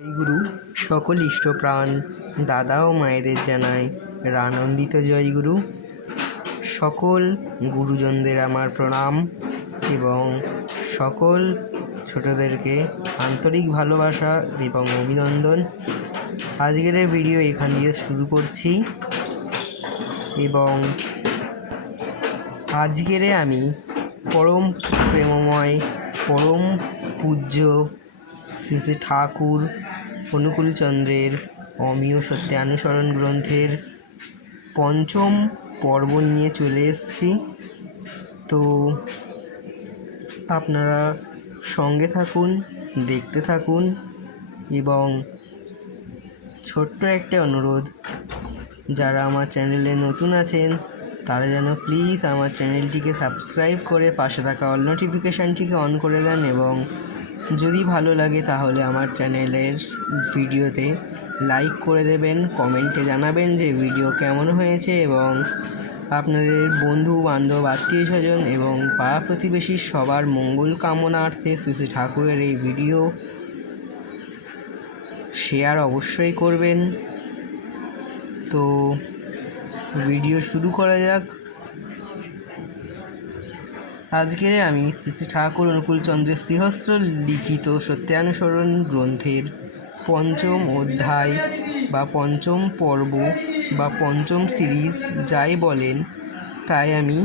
এই গুরু সকল ইষ্টপ্রাণ দাদা ও মায়েদের জানায় আনন্দিত জয় গুরু। সকল গুরুজনদের আমার প্রণাম এবং সকল ছোটদেরকে আন্তরিক ভালোবাসা এবং অভিনন্দন। আজকের ভিডিও এখান দিয়ে শুরু করছি এবং আজকের আমি পরম প্রেমময় পরম পূজ্য শ্রী শ্রী ঠাকুর অনুকূলচন্দ্রের অমীয় সত্যানুসরণ গ্রন্থের পঞ্চম পর্ব নিয়ে চলে এসেছি। তো আপনারা সঙ্গে থাকুন, দেখতে থাকুন এবং ছোট্ট একটা অনুরোধ, যারা আমার চ্যানেলে নতুন আছেন তারা যেন প্লিজ আমার চ্যানেলটিকে সাবস্ক্রাইব করে পাশে থাকা অল নোটিফিকেশানটিকে অন করে দেন এবং যদি ভালো লাগে তাহলে আমার চ্যানেলের ভিডিওতে লাইক করে দেবেন, কমেন্টে জানাবেন যে ভিডিও কেমন হয়েছে এবং আপনাদের বন্ধু বান্ধব আত্মীয় স্বজন এবং পাড়া প্রতিবেশী সবার মঙ্গল কামনার্থে শ্রী শ্রী ঠাকুরের এই ভিডিও শেয়ার অবশ্যই করবেন। তো ভিডিও শুরু করা যাক। আজকের আমি শ্রী শ্রী ঠাকুর অনুকূলচন্দ্রের শ্রীহস্ত লিখিত সত্যানুসরণ গ্রন্থের পঞ্চম অধ্যায় বা পঞ্চম পর্ব বা পঞ্চম সিরিজ যাই বলেন তাই আমি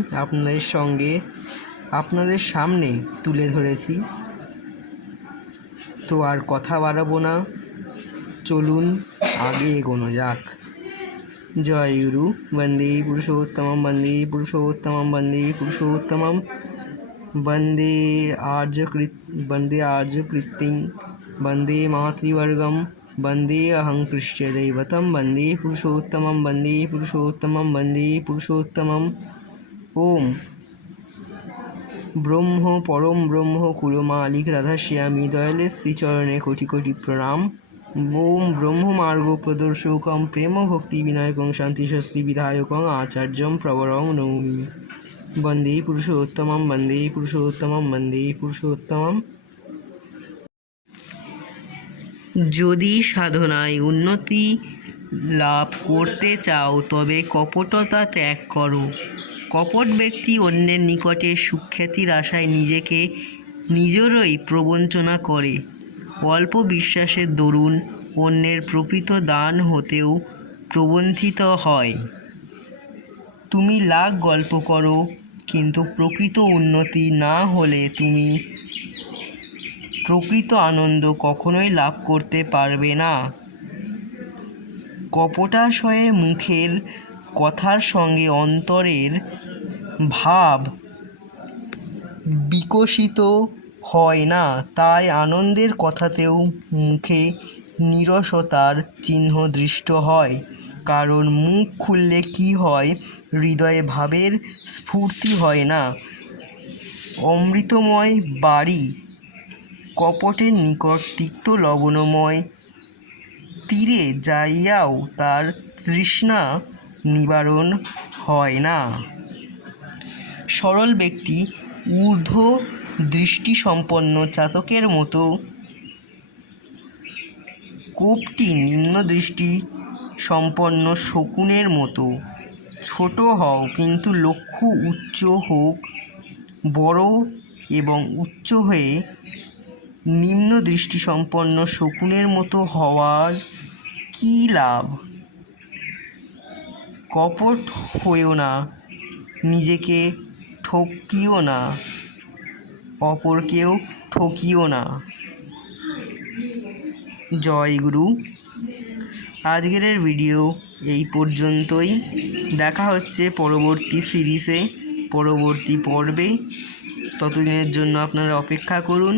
আপনাদের সামনে তুলে ধরেছি। তো আর কথা বাড়াবো না, চলুন আগে এগোনো যাক। জয় গুরু। বন্দে পুরুষোত্তমম বন্দে পুরুষোত্তমম বন্দে পুরুষোত্তমম বন্দে আর্যকৃত্তিং বন্দে মাতৃবর্গম বন্দে অহং কৃষ্ণ দৈবতম বন্দে পুরুষোত্তমম বন্দে পুরুষোত্তমম বন্দে পুরুষোত্তমম। ওম ব্রহ্ম পরম ব্রহ্ম কুলমালিক রাধাশ্যামী দয়ালের শ্রীচরণে কোটি কোটি প্রণাম। ওম ব্রহ্ম মার্গ প্রদর্শকম প্রেম ভক্তি বিনায়কং শান্তি স্বস্তি বিধায়কং আচার্যম প্রবরং নৌমি বন্দে পুরুষোত্তমম বন্দে পুরুষোত্তমম বন্দে পুরুষোত্তমম। যদি সাধনায় উন্নতি লাভ করতে চাও তবে কপটতা ত্যাগ করো। কপট ব্যক্তি অন্যের নিকটে সুখ্যাতির আশায় নিজেরই প্রবঞ্চনা করে। অল্প বিশ্বাসের দরুন অন্যের প্রকৃত দান হতেও প্রবঞ্চিত হয়। তুমি লাখ গল্প করো, কিন্তু প্রকৃত উন্নতি না হলে তুমি প্রকৃত আনন্দ কখনোই লাভ করতে পারবে না। কপটাশয়ে মুখের কথার সঙ্গে অন্তরের ভাব বিকশিত হয় না, তাই আনন্দের কথাতেও মুখে নীরসতার চিহ্ন দৃষ্ট হয়। কারণ মুখ খুললে কি হয়, হৃদয়ে ভাবের স্ফূর্তি হয় না। অমৃতময় বাড়ি কপটের নিকট তিক্ত লবণময় তীরে যাইয়াও তার তৃষ্ণা নিবারণ হয় না। সরল ব্যক্তি ঊর্ধ্ব দৃষ্টিসম্পন্ন চাতকের মতো, কোপটি নিম্ন দৃষ্টি সম্পন্ন শকুনের মতো। ছোট হও কিন্তু লক্ষ্য উচ্চ হোক। বড় এবং উচ্চ হয়ে নিম্ন দৃষ্টিসম্পন্ন শকুনের মতো হওয়ার কী লাভ? কপট হইও না, নিজেকে ঠকিও না, অপরকেও ঠকিও না। জয় গুরু। আজকের ভিডিও এই পর্যন্তই। দেখা হচ্ছে পরবর্তী সিরিজে, পরবর্তী পর্বে। ততদিনের জন্য আপনারা অপেক্ষা করুন।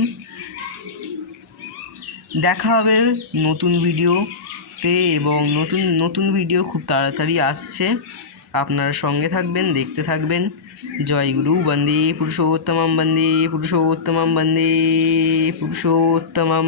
দেখা হবে নতুন ভিডিওতে এবং নতুন ভিডিও খুব তাড়াতাড়ি আসছে। আপনারা সঙ্গে থাকবেন, দেখতে থাকবেন। জয় গুরু। বন্দে পুরুষোত্তমম বন্দে পুরুষোত্তমম বন্দে পুরুষোত্তমম।